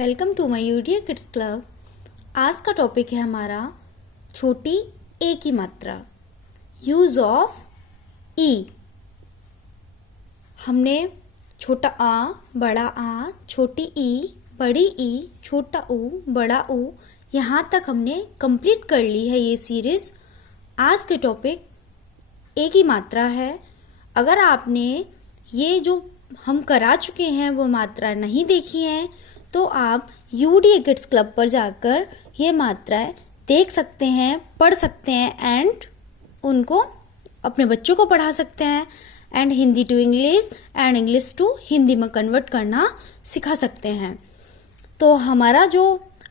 Welcome to my यूडिया kids club. आज का टॉपिक है हमारा छोटी ए की मात्रा, यूज ऑफ ई। हमने छोटा आ, बड़ा आ, छोटी ई, बड़ी ई, छोटा ऊ, बड़ा ऊ, यहाँ तक हमने कंप्लीट कर ली है ये सीरीज। आज के टॉपिक ए की मात्रा है। अगर आपने ये जो हम करा चुके हैं वो मात्रा नहीं देखी हैं तो आप यूडीए किड्स क्लब पर जाकर ये मात्राएं देख सकते हैं, पढ़ सकते हैं एंड उनको अपने बच्चों को पढ़ा सकते हैं and Hindi to English and English to Hindi में कन्वर्ट करना सिखा सकते हैं। तो हमारा जो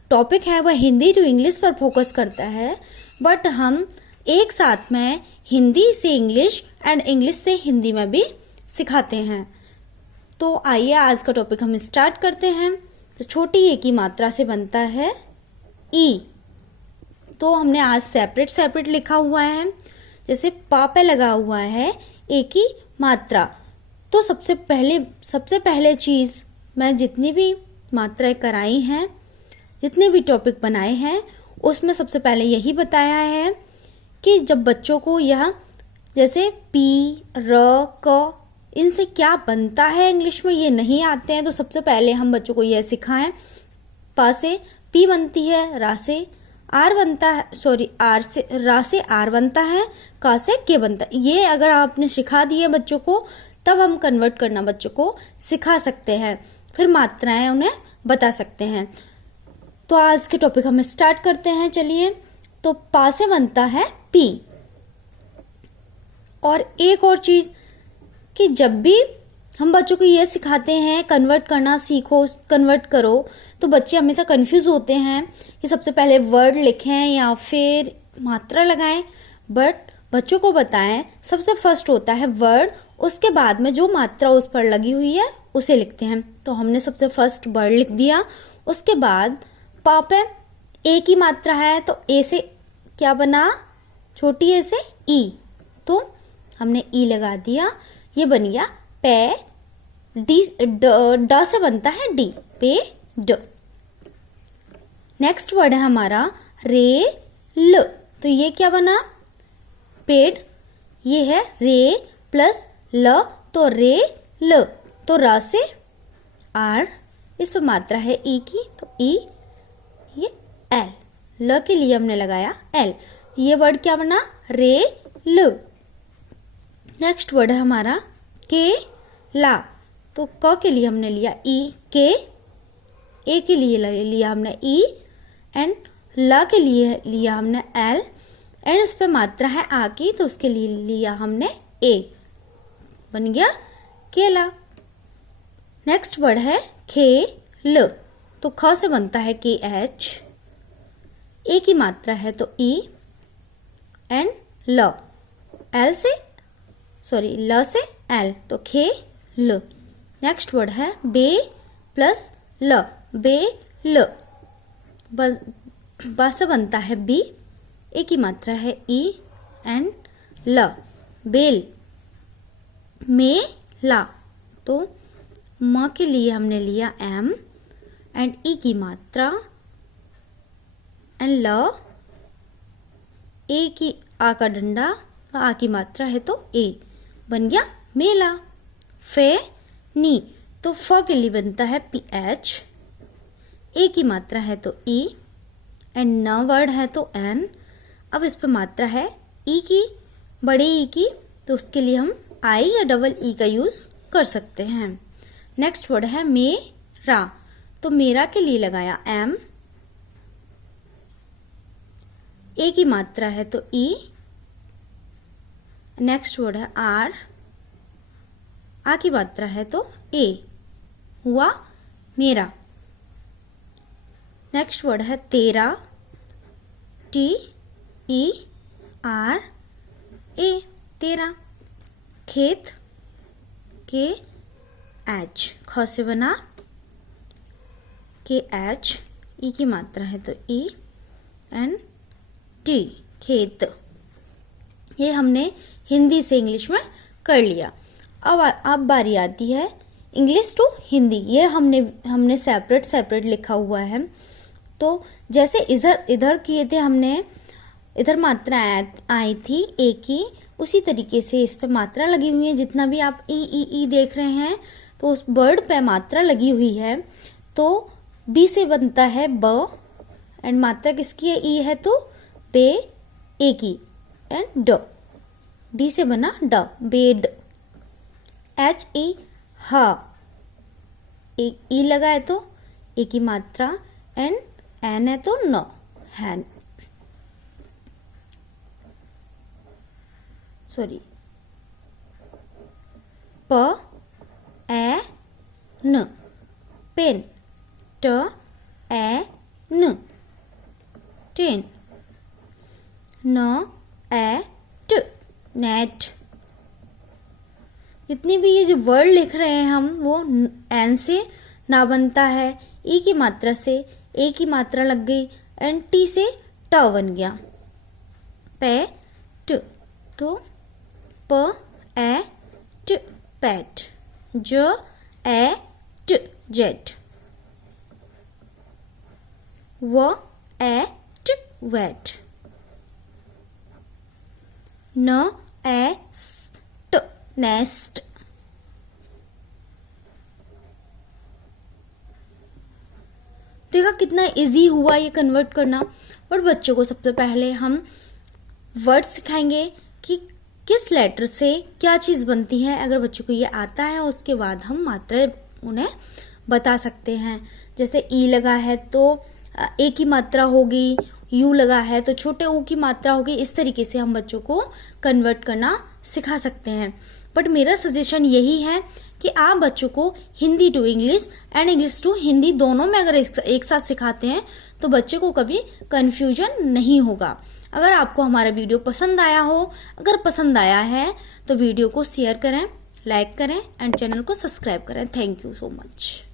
टॉपिक है वह हिंदी टू इंग्लिश पर फोकस करता है, बट हम एक साथ में हिंदी से इंग्लिश एंड इंग्लिश से हिंदी में भी सिखाते हैं। तो आइए आज का टॉपिक हम स्टार्ट करते हैं। तो छोटी ए की मात्रा से बनता है ई। तो हमने आज सेपरेट लिखा हुआ है, जैसे पा पे लगा हुआ है ए की मात्रा। तो सबसे पहले चीज़ मैं जितनी भी मात्राएं कराई हैं, जितने भी टॉपिक बनाए हैं, उसमें सबसे पहले यही बताया है कि जब बच्चों को यह जैसे पी, र, क इनसे क्या बनता है इंग्लिश में ये नहीं आते हैं, तो सबसे पहले हम बच्चों को यह सिखाएं। पा से पी बनती है, रा से आर बनता है, रा से आर बनता है, का से के बनता है। ये अगर आपने सिखा दिए बच्चों को तब हम कन्वर्ट करना बच्चों को सिखा सकते हैं, फिर मात्राएं उन्हें बता सकते हैं। तो आज के टॉपिक हम स्टार्ट करते हैं। चलिए, तो पा से बनता है पी। और एक और चीज कि जब भी हम बच्चों को ये सिखाते हैं कन्वर्ट करना सीखो, कन्वर्ट करो, तो बच्चे हमेशा कंफ्यूज होते हैं कि सबसे पहले वर्ड लिखें या फिर मात्रा लगाएं। बट बच्चों को बताएं सबसे फर्स्ट होता है वर्ड, उसके बाद में जो मात्रा उस पर लगी हुई है उसे लिखते हैं। तो हमने सबसे फर्स्ट वर्ड लिख दिया, उसके बाद पा पे ए की मात्रा है तो ए से क्या बना, छोटी ए से ई, तो हमने ई लगा दिया, ये बन गया पे। डी ड से बनता है डी, पे ड। नेक्स्ट वर्ड है हमारा रे ल, तो ये क्या बना, पेड़। ये है रे प्लस ल, तो रे ल। तो र से आर, इस पर मात्रा है ई की, तो ई, ये एल, ल के लिए हमने लगाया एल। ये वर्ड क्या बना, रे ल। नेक्स्ट वर्ड है हमारा के ला, तो क के लिए हमने लिया ई, के, ए के लिए लिया हमने ई एंड ला के लिए लिया हमने एल एंड इस पे मात्रा है आ की, तो उसके लिए लिया हमने ए, बन गया केला। नेक्स्ट वर्ड है खे ल, तो ख से बनता है के एच, ए की मात्रा है तो ई एंड ल, एल से ल से एल, तो खे ल। नेक्स्ट वर्ड है बे प्लस ल, बे ल। ब से बनता है बी, ए की मात्रा है ई एंड ल, बेल। में ला, तो म के लिए हमने लिया एम एंड ई की मात्रा एंड ल, ए की आ का डंडा, तो आ की मात्रा है तो ए, बन गया मेला। फे नी, तो फ के लिए बनता है पी एच, ए की मात्रा है तो ई एंड न वर्ड है तो एन। अब इस पर मात्रा है ई की, बड़े ई की, तो उसके लिए हम आई या डबल ई का यूज कर सकते हैं। नेक्स्ट वर्ड है मेरा, तो मेरा के लिए लगाया एम, ए की मात्रा है तो ई। नेक्स्ट वर्ड है आर, आ की मात्रा है तो ए, हुआ मेरा। नेक्स्ट वर्ड है तेरा, टी ई आर ए, तेरा। खेत, के एच, ख से बना के एच, ई की मात्रा है तो ई एंड टी, खेत। ये हमने हिंदी से इंग्लिश में कर लिया। अब बारी आती है इंग्लिश टू हिंदी, ये हमने सेपरेट लिखा हुआ है। तो जैसे इधर किए थे हमने, इधर मात्रा आई थी ए की, उसी तरीके से इस पे मात्रा लगी हुई है। जितना भी आप ई देख रहे हैं तो उस वर्ड पे मात्रा लगी हुई है। तो बी से बनता है ब, एंड मात्रा किसकी है, ई है, तो बे ए की, एंड ड, डी से बना ड, बेड। एच ई हा, एक ई लगा है तो ए की मात्रा, एंड एन है तो न, हैन, सॉरी, प ए न, पेन, ट ए न, टेन, न ए ट, नेट। जितनी भी ये जो वर्ड लिख रहे हैं हम, वो एन से ना बनता है, ई की मात्रा से ए की मात्रा लग गई, एंड टी से ट बन गया, पे ट। तो प ए ट, पैट, ज ए ट, जेट, व ए ट, वेट, न ए स्ट, नेस्ट। देखा कितना इजी हुआ ये कन्वर्ट करना। और बच्चों को सबसे पहले हम वर्ड सिखाएंगे कि किस लेटर से क्या चीज़ बनती है। अगर बच्चों को ये आता है उसके बाद हम मात्रा उन्हें बता सकते हैं। जैसे ई लगा है तो ए की मात्रा होगी, यू लगा है तो छोटे ऊ की मात्रा होगी। इस तरीके से हम बच्चों को कन्वर्ट करना सिखा सकते हैं। बट मेरा सजेशन यही है कि आप बच्चों को Hindi to English and English to Hindi दोनों में अगर एक साथ सिखाते हैं तो बच्चे को कभी कन्फ्यूजन नहीं होगा। अगर आपको हमारा वीडियो पसंद आया हो, अगर पसंद आया है तो वीडियो को शेयर करें, लाइक करें एंड चैनल को सब्सक्राइब करें। Thank you so much.